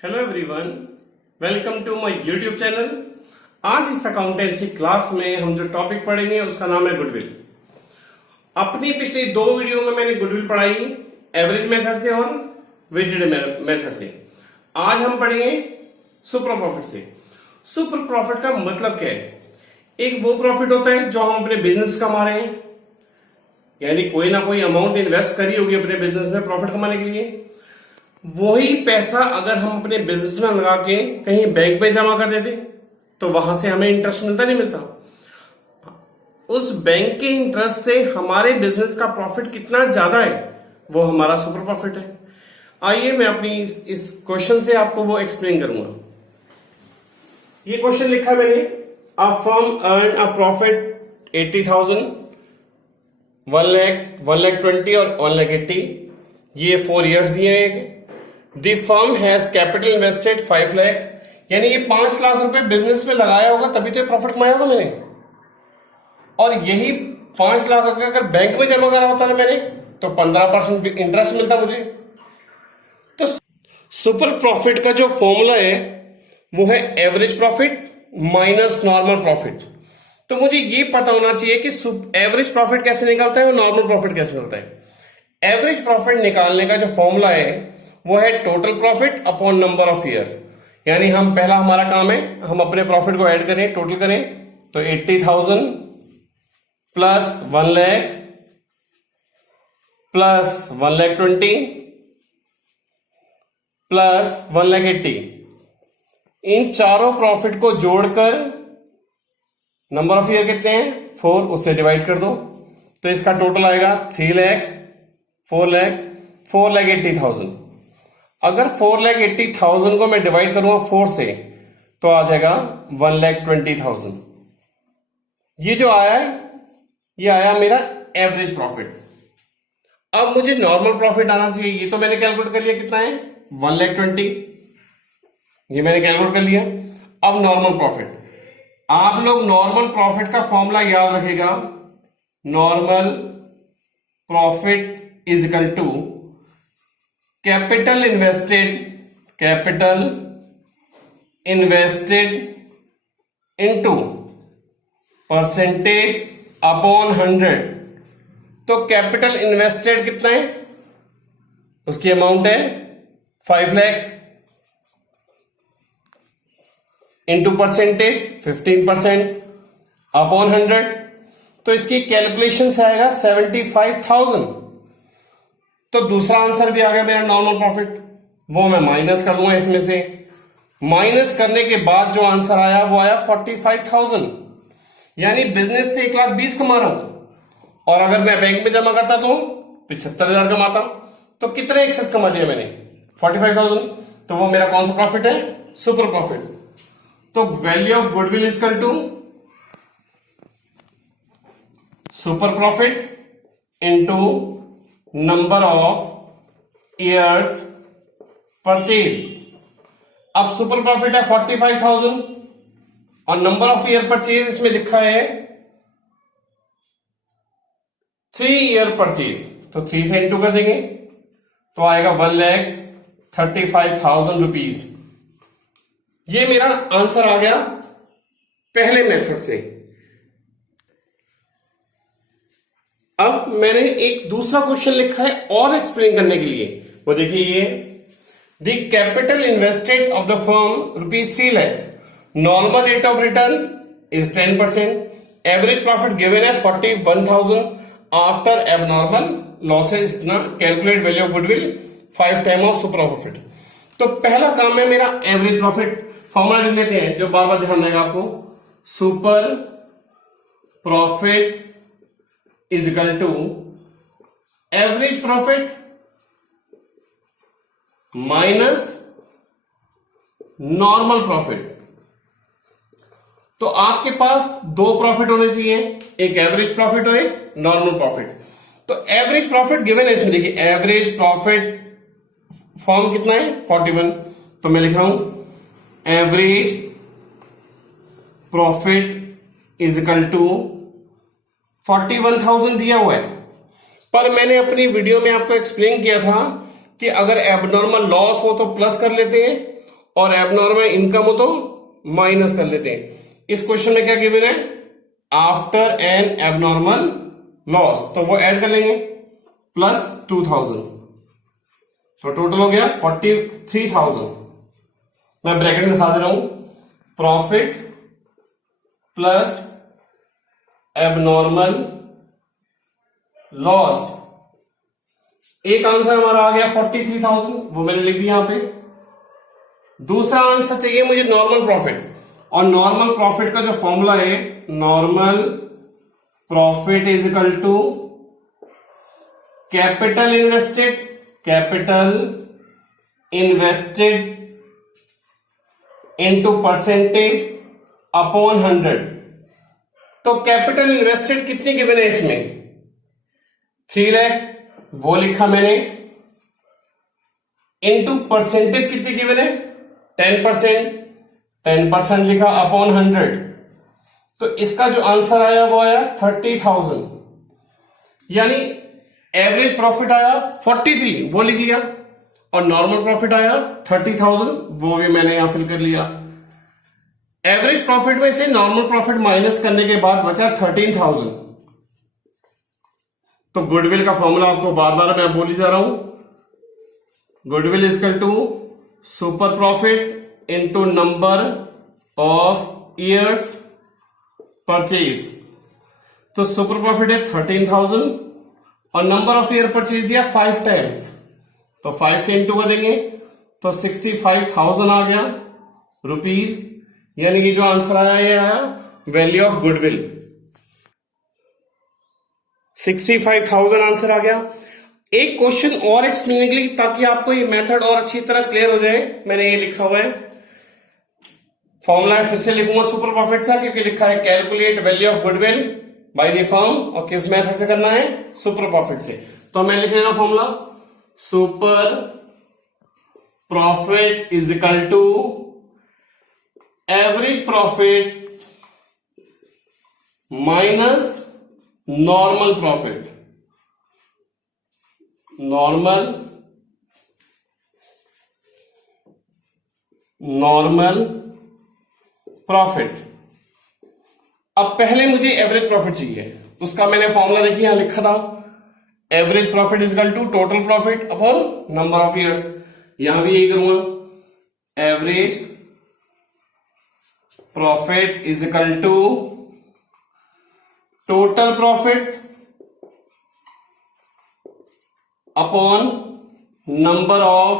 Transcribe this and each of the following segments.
Hello everyone, welcome to my YouTube channel. आज इस accountancy class में हम जो टॉपिक पढ़ेंगे उसका नाम है गुडविल। अपनी पिछली दो वीडियो में मैंने गुडविल पढ़ाई एवरेज मेथड से और वेटेड मेथड से। आज हम पढ़ेंगे सुपर प्रॉफिट से। सुपर प्रॉफिट का मतलब क्या है? एक वो प्रॉफिट होता है जो हम अपने बिजनेस कमा रहे हैं, यानी कोई ना कोई अमाउंट इन्वेस्ट करी होगी अपने बिजनेस में प्रॉफिट कमाने के लिए। वही पैसा अगर हम अपने बिजनेस में लगा के कहीं बैंक में जमा कर देते तो वहां से हमें इंटरेस्ट मिलता नहीं मिलता। उस बैंक के इंटरेस्ट से हमारे बिजनेस का प्रॉफिट कितना ज्यादा है वो हमारा सुपर प्रॉफिट है। आइए मैं अपनी इस क्वेश्चन से आपको वो एक्सप्लेन करूंगा। ये क्वेश्चन लिखा मैंने, a firm earn a profit 80,000, 1 lakh, 1,20,000 और 1,80,000। ये 4 इयर्स दिए हैं। The firm has capital invested 5 lakh, यानी ये 5 लाख रुपए बिजनेस में लगाया होगा तभी तो प्रॉफिट कमाया होगा मैंने। और यही 5 लाख रुपए अगर बैंक में जमा करा होता ना मैंने तो 15% इंटरेस्ट मिलता मुझे। तो सुपर प्रॉफिट का जो फॉर्मूला है वो है average profit minus normal profit. तो मुझे ये पता होना चाहिए कि एवरेज प्रॉफिट कैसे निकलता है और नॉर्मल प्रॉफिट कैसे निकलता है। एवरेज प्रॉफिट निकालने का जो फॉर्मूला है वो है total profit upon number of years. यानी हम पहला हमारा काम है हम अपने प्रॉफिट को ऐड करें, टोटल करें। तो 80,000 प्लस 1 लाख प्लस 1,20,000 प्लस 1,80,000, इन चारों प्रॉफिट को जोड़कर नंबर ऑफ ईयर कितने हैं 4, उससे डिवाइड कर दो तो इसका टोटल आएगा 3 लाख, 4 लाख, 4,80,000। अगर 4,80,000 को मैं डिवाइड करूंगा 4 से तो आ जाएगा 1,20,000। ये जो आया है ये आया मेरा एवरेज प्रॉफिट। अब मुझे नॉर्मल प्रॉफिट आना चाहिए। ये तो मैंने कैलकुलेट कर लिया, कितना है 1,20,000, ये मैंने कैलकुलेट कर लिया। अब नॉर्मल प्रॉफिट, आप लोग नॉर्मल प्रॉफिट का फॉर्मूला याद रखेगा। Normal profit is equal to capital invested into percentage upon 100। तो कैपिटल इन्वेस्टेड कितना है, उसकी अमाउंट है 5 लाख इंटू परसेंटेज 15% अपॉन 100। तो इसकी कैलकुलेशन से आएगा 75,000। तो दूसरा आंसर भी आ गया मेरा नॉर्मल प्रॉफिट, वो मैं माइनस कर दूंगा इसमें से। माइनस करने के बाद जो आंसर आया वो आया 45,000, यानी बिजनेस से 1,20,000 कमा रहा हूं और अगर मैं बैंक में जमा करता तो 75,000 कमाता। तो कितने एक्सेस कमा लिया मैंने 45,000। तो वो मेरा कौन सा प्रॉफिट है, सुपर प्रॉफिट। तो value of goodwill is equal to super profit into number of years purchase. अब सुपर प्रॉफिट है 45,000 और नंबर ऑफ ईयर परचेज इसमें लिखा है 3 ईयर परचेज। तो 3 से इंटू कर देंगे तो आएगा 1,35,000 रुपीज। ये मेरा आंसर आ गया पहले मेथड से। अब मैंने एक दूसरा क्वेश्चन लिखा है और एक्सप्लेन करने के लिए, वो देखिए ये, the capital invested of the firm ₹3 lakh, normal rate of return is 10%, average profit given है 41,000 आफ्टर एबनॉर्मल लॉसेज, इतना calculate value of goodwill 5 time of super profit. तो पहला काम है मेरा एवरेज प्रॉफिट। फॉर्मूला लिख लेते हैं जो बार बार ध्यान रहेगा आपको। Super profit is equal to average profit minus normal profit. तो आपके पास 2 प्रॉफिट होने चाहिए, एक एवरेज प्रॉफिट और एक नॉर्मल प्रॉफिट। तो एवरेज प्रॉफिट गिवन है इसमें, देखिए एवरेज प्रॉफिट फॉर्म कितना है 41। तो मैं लिख रहा हूं average profit is equal to 41,000 दिया हुआ है। पर मैंने अपनी वीडियो में आपको एक्सप्लेन किया था कि अगर एबनॉर्मल लॉस हो तो प्लस कर लेते हैं और एबनॉर्मल इनकम हो तो माइनस कर लेते हैं। इस क्वेश्चन में क्या गिवन है, आफ्टर एन एबनॉर्मल लॉस, तो वो ऐड कर लेंगे प्लस 2000, तो टोटल हो गया 43,000। मैं ब्रैकेट में दिखा दे रहा हूं, प्रॉफिट प्लस एबनॉर्मल लॉस। एक आंसर हमारा आ गया 43,000, वो मैंने लिख दिया यहां पे। दूसरा आंसर चाहिए मुझे नॉर्मल प्रॉफिट, और नॉर्मल प्रॉफिट का जो फॉर्मूला है, normal profit is equal to capital invested into percentage upon 100। तो कैपिटल इन्वेस्टेड कितनी गिवन है इसमें, 3 लाख, वो लिखा मैंने, इनटू परसेंटेज कितनी गिवन है 10%, 10% लिखा अपॉन 100। तो इसका जो आंसर आया वो आया 30,000, यानी एवरेज प्रॉफिट आया 43, वो लिख लिया, और नॉर्मल प्रॉफिट आया 30,000, वो भी मैंने यहां फिल कर लिया। एवरेज प्रॉफिट में से नॉर्मल प्रॉफिट माइनस करने के बाद बचा 13,000। तो गुडविल का फॉर्मूला आपको बार बार मैं बोली जा रहा हूं, goodwill is equal to super profit into number of years purchase. तो सुपर प्रॉफिट है 13,000 और नंबर ऑफ ईयर परचेज दिया 5 टाइम्स, तो 5 से इंटू कर देंगे तो 65,000 आ गया रुपीज, यानी कि जो आंसर आया ये आया वैल्यू ऑफ गुडविल 65,000 आंसर आ गया। एक क्वेश्चन और एक्सप्लेन के लिए, ताकि आपको ये मेथड और अच्छी तरह क्लियर हो जाए, मैंने ये लिखा हुआ है फॉर्मूला, फिर से लिखूंगा सुपर प्रॉफिट था, क्योंकि लिखा है calculate value of goodwill by the firm, और किस मेथड से करना है, सुपर प्रॉफिट से। तो मैं लिख लेना formula, super profit is equal to average profit minus normal profit, normal profit. अब पहले मुझे एवरेज प्रॉफिट चाहिए, उसका मैंने फॉर्मूला देखिए यहां लिखा था, average profit is equal to total profit upon number of years. यहां भी यही करूंगा, average profit is equal to total profit upon number of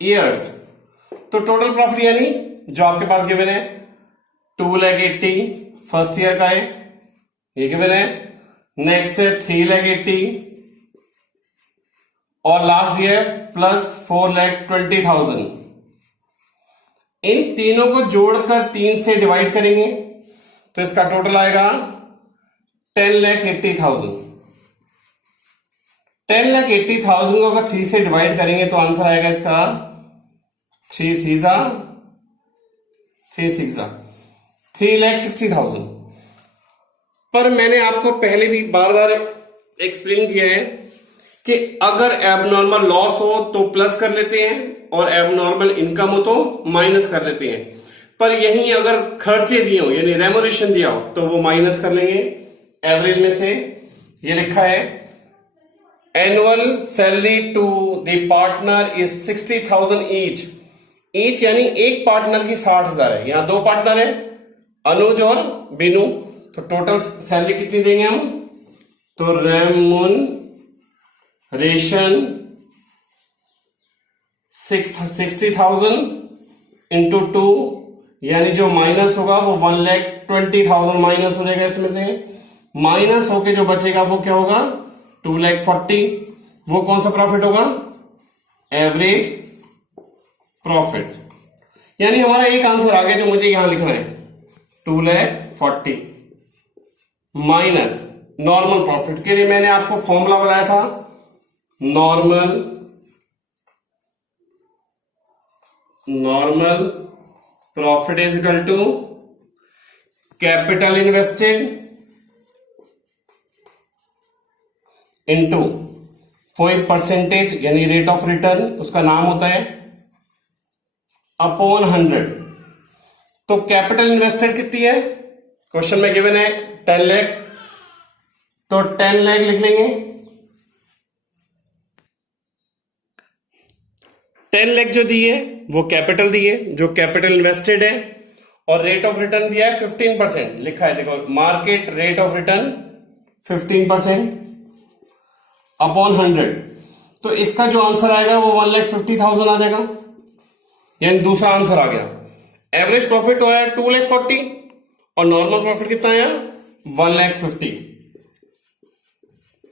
years. तो टोटल प्रॉफिट यानी जो आपके पास गिवन है 2,80,000 फर्स्ट ईयर का है, ये गिवन है। नेक्स्ट है 3,80,000 और लास्ट ईयर प्लस 4,20,000। इन तीनों को जोड़कर 3 से डिवाइड करेंगे तो इसका टोटल आएगा 10,80,000। 10,80,000 को अगर 3 से डिवाइड करेंगे तो आंसर आएगा इसका 3,60,000। पर मैंने आपको पहले भी बार बार एक्सप्लेन किया है कि अगर एबनॉर्मल लॉस हो तो प्लस कर लेते हैं और एबनॉर्मल इनकम हो तो माइनस कर लेते हैं। पर यहीं अगर खर्चे दिए हो यानी रेमोनेशन दिया हो तो वो माइनस कर लेंगे एवरेज में से। ये लिखा है annual salary to the partner is 60,000 each यानी एक पार्टनर की 60,000 है। यहां 2 पार्टनर है अनुज और बिनू, तो टोटल सैलरी कितनी देंगे हम, तो रेमोनेशन 60,000 इंटू 2 यानी जो माइनस होगा वो 1,20,000 माइनस हो जाएगा। इसमें से माइनस होके जो बचेगा वो क्या होगा 2,40,000। वो कौन सा प्रॉफिट होगा, एवरेज प्रॉफिट। यानी हमारा एक आंसर आ गया जो मुझे यहां लिखना है 2,40,000 माइनस नॉर्मल प्रॉफिट। के लिए मैंने आपको फॉर्मूला बताया था, normal profit is equal to capital invested into कोई परसेंटेज यानी रेट ऑफ रिटर्न उसका नाम होता है अपॉन 100। तो कैपिटल इन्वेस्टेड कितनी है, क्वेश्चन में गिवन है 10 लाख, तो 10 लाख लिख लेंगे। 10 लाख जो दी है वो कैपिटल दी है, जो कैपिटल इन्वेस्टेड है, और रेट ऑफ रिटर्न दिया है 15%, लिखा है देखो market rate of return 15% upon 100। तो इसका जो आंसर आएगा वो 1,50,000 आ जाएगा, यानी दूसरा आंसर आ गया। एवरेज प्रॉफिट हो है 2,40,000 और नॉर्मल प्रॉफिट कितना आया 1,50,000।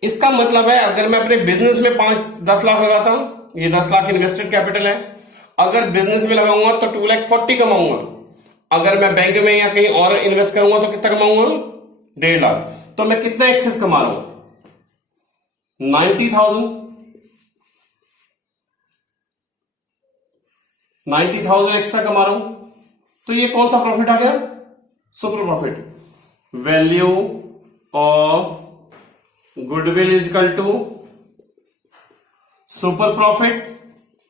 इसका मतलब है अगर मैं अपने बिजनेस में 5-10 लाख लगाता, ये 10 लाख इन्वेस्टेड कैपिटल है, अगर बिजनेस में लगाऊंगा तो 2,40,000 कमाऊंगा। अगर मैं बैंक में या कहीं और इन्वेस्ट करूंगा तो कितना कमाऊंगा 1.5 लाख। तो मैं कितना एक्सेस कमा रहा हूं 90,000 एक्स्ट्रा कमा रहा हूं। तो ये कौन सा प्रॉफिट आ गया, super profit. Value of goodwill is equal to super profit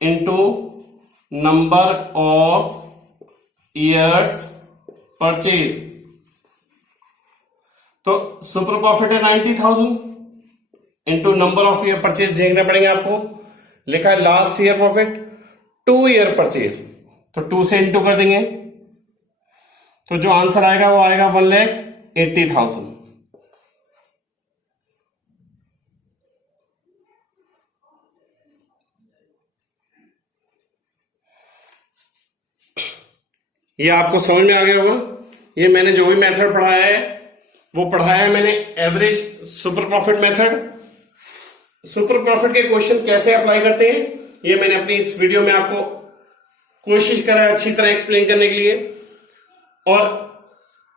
into number of years purchase. तो सुपर प्रॉफिट है 90,000 into number of year purchase देखना पड़ेंगे आपको। लिखा है last year profit 2 year purchase, तो 2 से इंटू कर देंगे, तो जो आंसर आएगा वो आएगा 1,80,000। ये आपको समझ में आ गया होगा। ये मैंने जो भी मेथड पढ़ाया है वो पढ़ाया है मैंने average super profit method. Super profit के क्वेश्चन कैसे अप्लाई करते हैं ये मैंने अपनी इस वीडियो में आपको कोशिश करा है अच्छी तरह एक्सप्लेन करने के लिए। और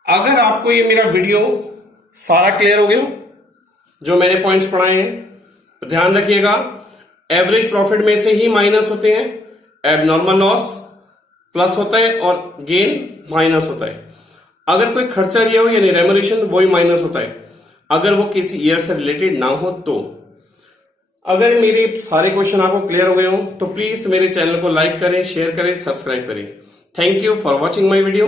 अगर आपको ये मेरा वीडियो सारा क्लियर हो गया जो मैंने पॉइंट्स पढ़ाए हैं, तो ध्यान रखिएगा एवरेज प्रॉफिट में से ही माइनस होते हैं, एबनॉर्मल लॉस प्लस होता है और गेन माइनस होता है। अगर कोई खर्चा दिया हो यानी रेम्यूनरेशन वो ही माइनस होता है, अगर वो किसी ईयर से रिलेटेड ना हो तो। अगर मेरे सारे क्वेश्चन आपको क्लियर हो गए हो तो प्लीज मेरे चैनल को लाइक करें, शेयर करें, सब्सक्राइब करें। Thank you for watching my video.